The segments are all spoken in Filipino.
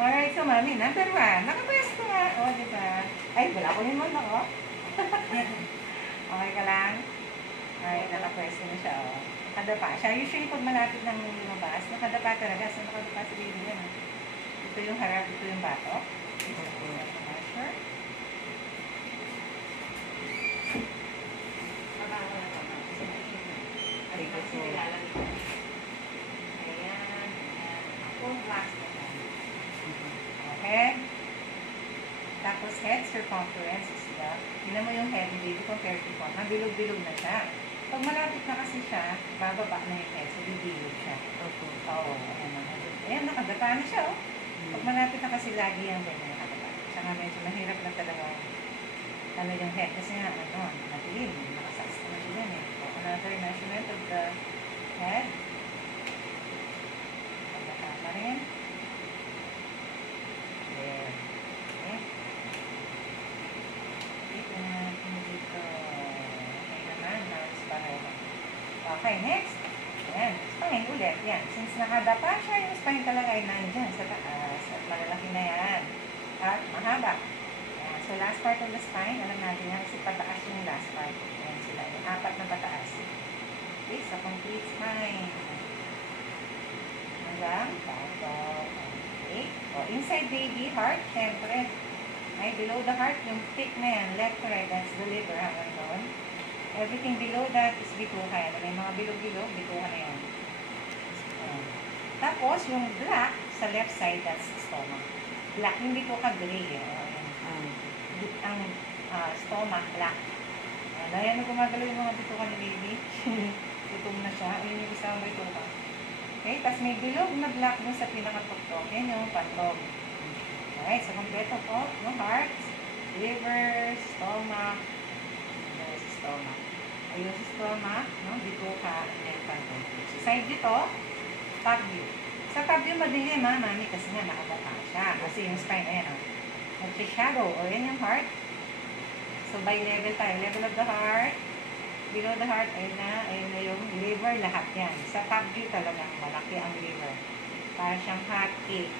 Alright, so mami, number 1. Nakapwesto nga. O, diba? Ay, wala ko limon ako. Okay ka lang? Ay, nakapwesto na siya, o. Nakadapa siya. Usually, pag malapit ng lumabas, nakadapa talaga. So, nakadapa sa baby yan. Ito yung harap, ito yung batok. Ito yung measure. Head. Tapos head circumference is the, tingnan mo yung head ni baby compared to form. Bilog-bilog na siya. Pag malapit na kasi siya, bababa na yung head. So, bibilog siya. Oo. Ayan, nakadapa na siya, oh. Pag malapit na kasi lagi yung ganyan nakadapa. Tsaka medyo mahirap na talaga ano yung head. Kasi nga, matilim. Nakasaks na siya yan, eh. So, another measurement of the head. Nakadapa pa rin. There. Okay. Dito natin dito. Okay naman. Now it's pareho. Okay, next. Ayan. Spine ulit. Yan. Since nakadapa siya, yung spine talaga ay nandyan sa taas. At malalaki na yan. At mahaba. Ayan. So, last part of the spine, alam natin yan. Kasi pataas yung last part. Ayan sila. Yung 4 na pataas. Okay. So, complete spine. Hanggang batok. Okay. O, inside baby, heart, syempre. Ay, below the heart, yung thick na yan, left to right, that's the liver, hanggang doon. Everything below that is bituka yan. May mga bilog-bilog, bituka na yan. Tapos, yung black, sa left side, that's stomach. Black, yung bituka, gray. Ang stomach, black. Ayan, gumagalaw yung mga bituka ni baby. Gutom na siya. Ayun yung isang bituka. Okay, tapos may bilog na black dun sa pinakatuktok. Yan yung pantog. Alright, so kompleto po. No heart, liver, stomach, there's stomach. Ayun sa stomach, no, bituka, and then pantog. Side dito, top view. Sa top view, madilim, mami, kasi nga nakabata siya. Kasi yung spine, ayan, nag-shadow. O, yan yung heart. So, by level tayo. Level of the heart. Below the heart, ayun na yung liver, lahat yan. Sa top view talagang malaki ang liver. Para siyang hot cake.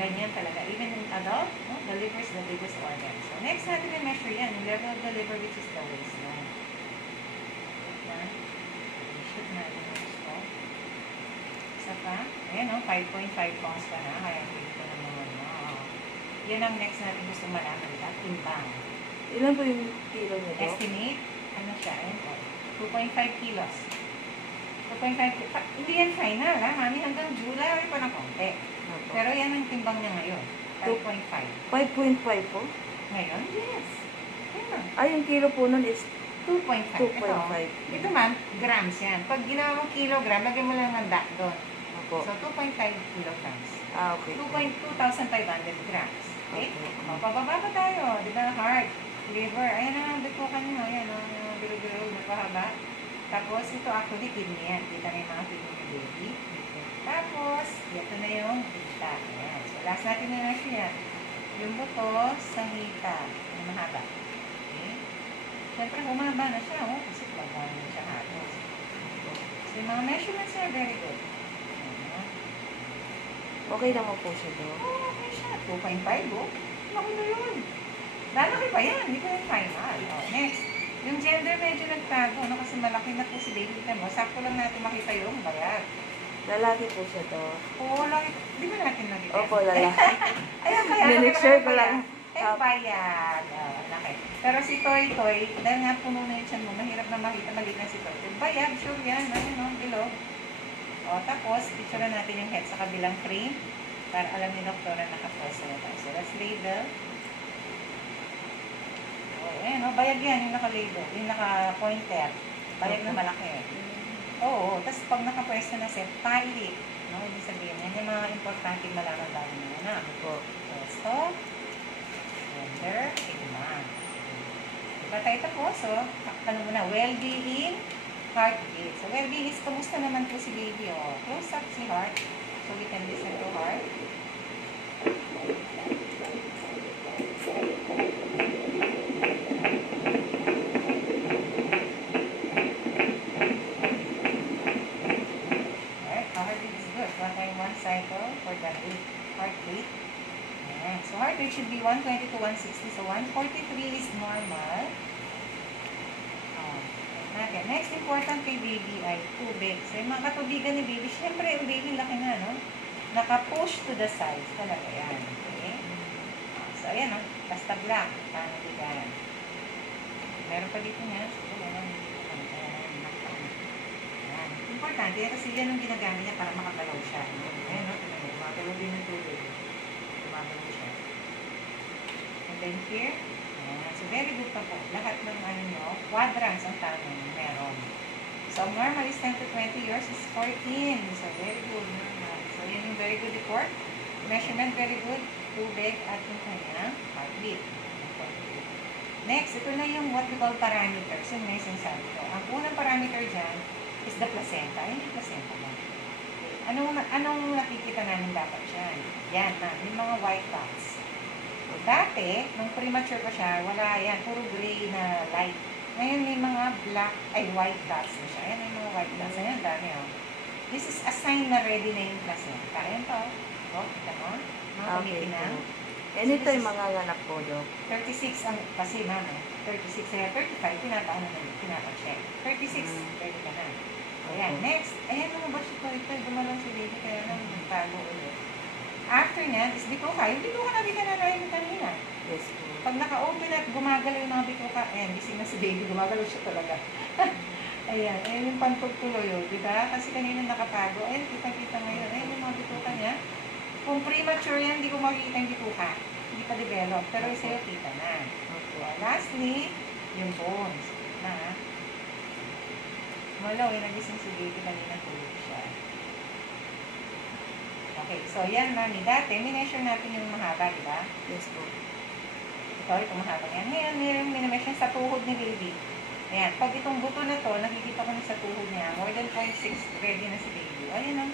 Ganyan talaga. Even in adult, no, the liver is the biggest organ. So, next natin i-measure yan. Yung level of the liver, which is the waistline. Yan. I-shoot natin yung gusto. Isa pa. Ayan, no, 5.5 pounds pa na. Kaya pwede ko na mga, yan ang next natin gusto malaman. Timbang. Ilan po yung kilo nito? Estimate. Ano siya? Ayan po. 2.5 kilos. 2.5 kilos. Hindi yan final, ha? Mami, hanggang July pa ng konti. Pero yan ang timbang niya ngayon. 5.5. 5.5 po? Ngayon? Yes. Yeah. Ay, yung kilo po nun is 2.5. 2.5. Ito man, grams yan. Pag ginawa mong kilogram, lagyan mo lang ng dot doon. Opo. So, 2.5 kilograms. Okay. 2,500 grams. Okay? O, pababa pa tayo. Di ba? Heart, liver. Ayan na, bitukan nyo. Ayan, bilog-bilog, napahaba. Tapos, ito actually kidney yan. Kita na yung mga kidney ni baby. Tapos, ito na yung hita. Ayan. So, last natin na siya. Yung buto sa hita. Yung mahaba. Okay? Siyempre, humaba na siya. Oh, kasi pagbawa na siya halos. So, yung mga measurements niya, very good. Ayan. Okay naman po siya do. Oh, okay siya. 2.5, oh. Laki na yun. Lalaki pa yan. Hindi pa yung final. Oh, next. Yung gender medyo nagtago, no? Kasi malaki na po si baby. Kita mo, sakto lang natin makita yung bayag. Lalaki po siya do. Oo, laki. Di ba natin nakita? Opo, lalaki. Ayan, kaya. Ninext-share ko lang. Bayag. Laki. Pero si Toy, dahil nga puno na yung tiyan mo, mahirap na makita, maliit na si Toy. Bayag, sure yan. Ayun, no? Bilog. O, tapos, picture natin yung head sa kabilang frame para alam ni doktora na naka-pose na tayo. So, let's label. Ayan, no? Bayag yan, yung naka-label, yung naka-pointer. Bayag na malaki. Oo, tapos pag nakapwesto na set, pilot. No? Ibig sabihin, yan yung mga importante malaman bago nyo na. Pwesto, gender, tigman. Diba tayo tapos, so, ano muna, well-being, heartbeat. So, well-being is, kamusta naman po si baby, oh. Close up si heart, so we can listen to heart. Cycle for the week. heart rate. Ayan. So, heart rate should be 120 to 160. So, 143 is normal. Natin. Next important kay baby ay tubig. So, yung mga katubigan ni baby, syempre, yung baby laki na, no? Naka-push to the sides. Talaga yan. Okay? So, ayan, no? Basta black. Paano bigan? Meron pa dito niya. So, ayan, ayan. Importante, kasi yan ang ginagamit niya para makagalaw siya. Ayan, no? Gumagalaw din ng tubig. Gumagalaw siya. And then here, ayan. So, very good pa po. Lahat ng ano nyo, quadrants ang tawag nyo, meron. So, normal is 10 to 20 years is 14. So, very good. So, yun yung very good report. Measurement, very good. Tubig at yung kanyang heartbeat. Next, ito na yung what we call parameters. Yung may sinasabi ko. Ang unang parameter dyan is the placenta. Ayun yung placenta mo. Anong nakikita namin dapat dyan? Yan, yung mga white dots. So, dati, nung premature pa siya, wala yan. Puro gray na light. Ngayon may mga black, ay white dots na siya. Ayan yung mga white dots. Ayan, dami oh. This is a sign na ready na yung placenta. Ayan to. Oh, kita mo? Mga kumikinang. Ito yung mga anak po, Dok. 36 ang, kasi mama, 36, 35, pinapacheck. 36, ready ka na. Ayan, next. Ayan, lumabas ito. Gumalang si baby, kaya nang bago ulit. After niyan, is bituka. Yung bituka na din ka na namin kanina. Yes po. Pag naka-open at gumagalaw yung mga bituka, ayan, gising na si baby, gumagalaw siya talaga. Ayan, ayan yung pantugtuloy, diba? Kasi kanina nakatago. Ayan, kita-kita ngayon. Ayan yung mga bituka niya. Kung premature yan, hindi ko makikita yung bituka. Hindi pa develop. Pero sa'yo, kita na. Okay. Lastly, yung bones. Na, malaw, nagising si baby, kanina tulog siya. Okay, so yan, mami. Dati, mineasure natin yung mahaba, diba? Yes po. Ito mahaba yan. Ngayon, mayroong minemeasure sa tuhod ni baby. Ayan, pag itong buto na to, nakikita ko na sa tuhod niya, more than 0.6, ready na si baby. Ayan,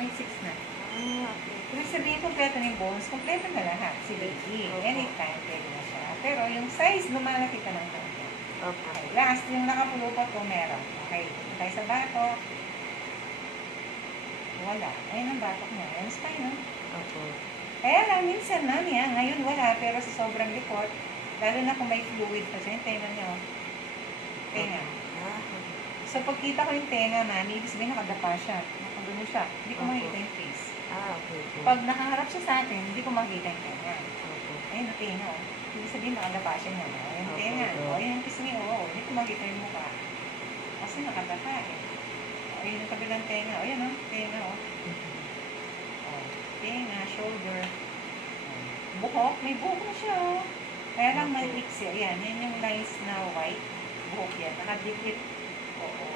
0.6 na. Okay. Ibig sabihin, kompleto na yung bones, kompleto na lahat si baby. Anytime, pwede na siya. Pero yung size, lumalaki ka ng konti. Okay. Last, yung nakapulupat ko, meron. Okay, punta tayo sa batok. Wala. Ayun ang batok niya. Ayun, spine, no? Opo. Kaya lang, minsan, mami, ngayon wala, pero sa sobrang likot, lalo na kung may fluid pa siya, yung tenga niya, tenga. So, pagkita ko yung tenga, mami, ibig sabihin nakadapa siya. Nakagano siya. Hindi ko makikita yung face. Okay. Pag nakaharap siya sa atin, hindi ko makikita yung tenga. Opo. Ayun, ang tenga, oh. Ibig sabihin, nakadapa siya niya. Ayun, yung tenga. O, ayun yung pisngi, oo. Hindi ko makikita yung mukha. Kasi nakadapa, eh. Ayun yung kabilang tenga. O, yan, oh. Tenga, oh. Tenga, shoulder. Buhok, may buhok na siya, oh. Kaya lang maliksi. Ayan, yan yung lines na white. Buhok yan. Nakadikit. Oo.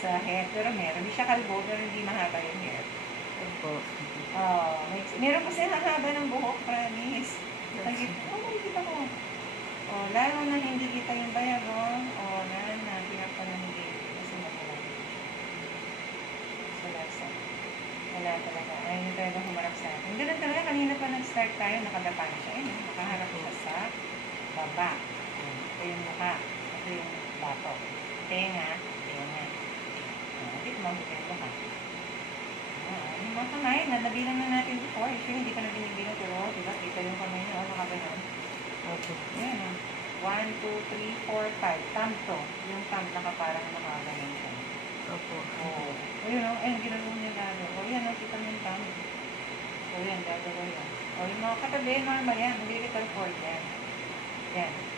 Sa hair. Pero meron. Hindi siya kalbo, pero hindi mahaba yung hair. Opo. Meron kasi hahaba ng buhok, promise. Makikita ko. Lalo na hindi kita yung bayag, oh. Na pinapalan ng baby. Kasi matalagi. So, that's it. Wala talaga. Ayun yung talaga humarap sa akin. Ganun talaga, kanina pa nag-start tayo, nakadapa na siya. Ayun, nakaharap siya sa baba. Ito yung mukha. Ito yung bato. Tenga. Hindi ko makikita yung mukha. Yung mga kamay, nabilang na natin before. Actually, hindi pa na binibilang, pero diba, kita yung kamay niya, nakaganon. Okay. Ayan, 1, 2, 3, 4, 5. Thumb to. Yung thumb nakaparang nakaganon siya. Opo. Ayun, ayun, ginagawa niya lalo. Yan, kita mo yung thumb. Yan, gagawa yan. Yung mga katabi, normal yan. Umbilical cord yan.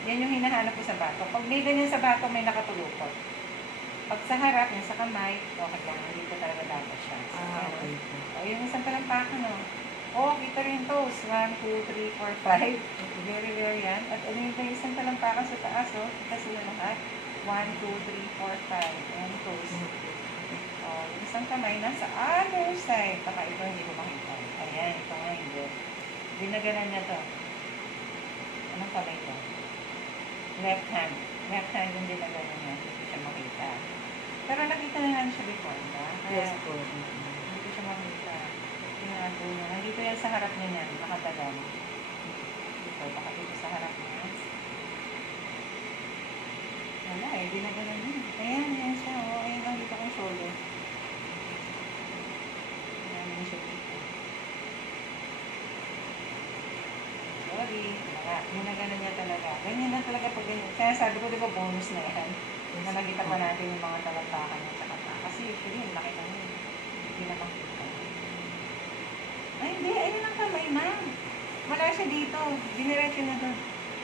Yan yung hinahanap ko sa bato. Pag may ganyan sa bato, may nakatulupot. Pag sa harap, yan sa kamay, okay lang. Dito talaga dapat siya. So, Okay. yung isang talampakan, no? Kita rin toes. 1, 2, 3, 4, 5. Very rare yan. At yung isang talampakan sa taas, kita sila lahat. 1, 2, 3, 4, 5. Ayan, toes. Yung isang kamay nasa other side. Baka ito hindi ko makita. Ayan, ito nga hindi. Binaganan niya to. Anong kamay to? Left hand. Left hand yung binaganan niya. Hindi ko siya makita. Pero nakita na namin siya before, diba? Yes po. Hindi ko siya makita. Tinago niya. Nandito yan sa harap niya niyan. Nakatagal. Dito, baka dito sa harap niya. Wala binaganan niya. Ayan, yan siya. Ayan lang dito kong shoulder. Ayan siya dito. Ginagano niya talaga. Ganyan na talaga pag ganyan. Kaya sabi ko, di ba, bonus na yan. Na nakita pa natin yung mga talagtakan niya sa kata. Kasi usually, yung laki kami. Hindi na makita. Ay, hindi. Ayun ang kamay, ma'am. Wala siya dito. Diniretso na doon.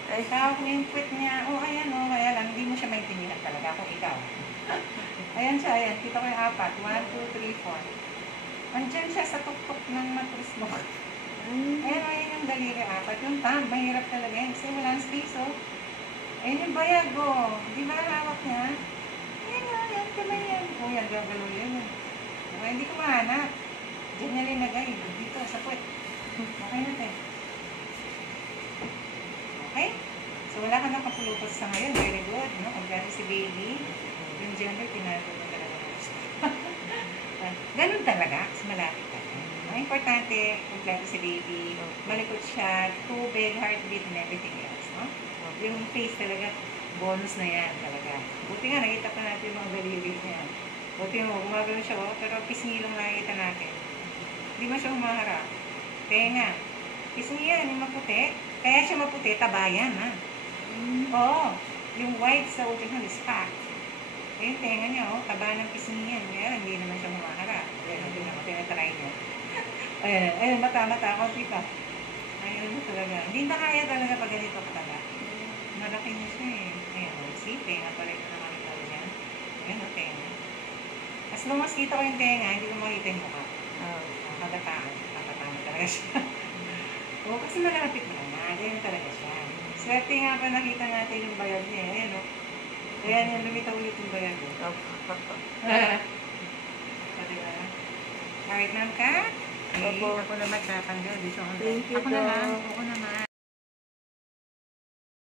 Ay, Tawag niya yung quit niya. Oh, ayan, oh. Kaya lang, hindi mo siya maintindihan talaga kung ikaw. Ayan siya, ayan. Kita ko yung 4. 1, 2, 3, 4. Andyan siya sa tuktok ng matris mo. Ayan, ayan yung daliri 4. Yung thumb, mahirap talaga yan. Kasi walang space, oh. Ayan yung bayag, oh. Di ba hawak niya? Ayan, oh, yan, kamay yan. Oh, yan, gagalaw yan. Okay, hindi ko mahanap. Diyan niya linagay. Dito, sa puwet. Okay natin. Okay? So, wala ka nakapulutos sa ngayon. Very good, no? Pagkati si baby, yung gender, tinago mo talaga ng gusto. Ganun talaga, kasi malapit ka. Ang importante, kompleto si baby, malikot siya, tubig, heartbeat, and everything else, no? Yung face talaga, bonus na yan talaga. Buti nga, nakita pa natin yung mga daliri niya. Buti mo, gumagano siya, oh, pero pisngi lang nakikita natin. Hindi mo siya humaharap. Tenga. Pisngi yan, yung maputi. Kaya siya maputi, tabayan, ha? Oo. Yung white sa ultrasound is fat. Yung tenga niya, oh, taba ng pisngi yan. Kaya hindi naman siya humaharap. Kaya ang tinatry niya. Ayun, mata-mata, konti pa. Ayun talaga. Hindi na kaya talaga pag ganito ka talaga. Malaki niya siya eh. Ayun, see, tenga pa rin na nakakita niya. Ayun, oh, tenga. As long as kita ko yung tenga, hindi ko makita yung mukha. Kagataan. Kagataan talaga siya. Oo, kasi malapit na nga. Ganyan talaga siya. Swerte nga pa nakita natin yung bayag niya. Ayan, oh. Ayan, yung lumitaw ulit yung bayag. So, diba? Alright, ma'am ka? Okay, Opo. ako naman tatanggal. Dito ako. Thank you, Ako na lang. Doc. Ako naman.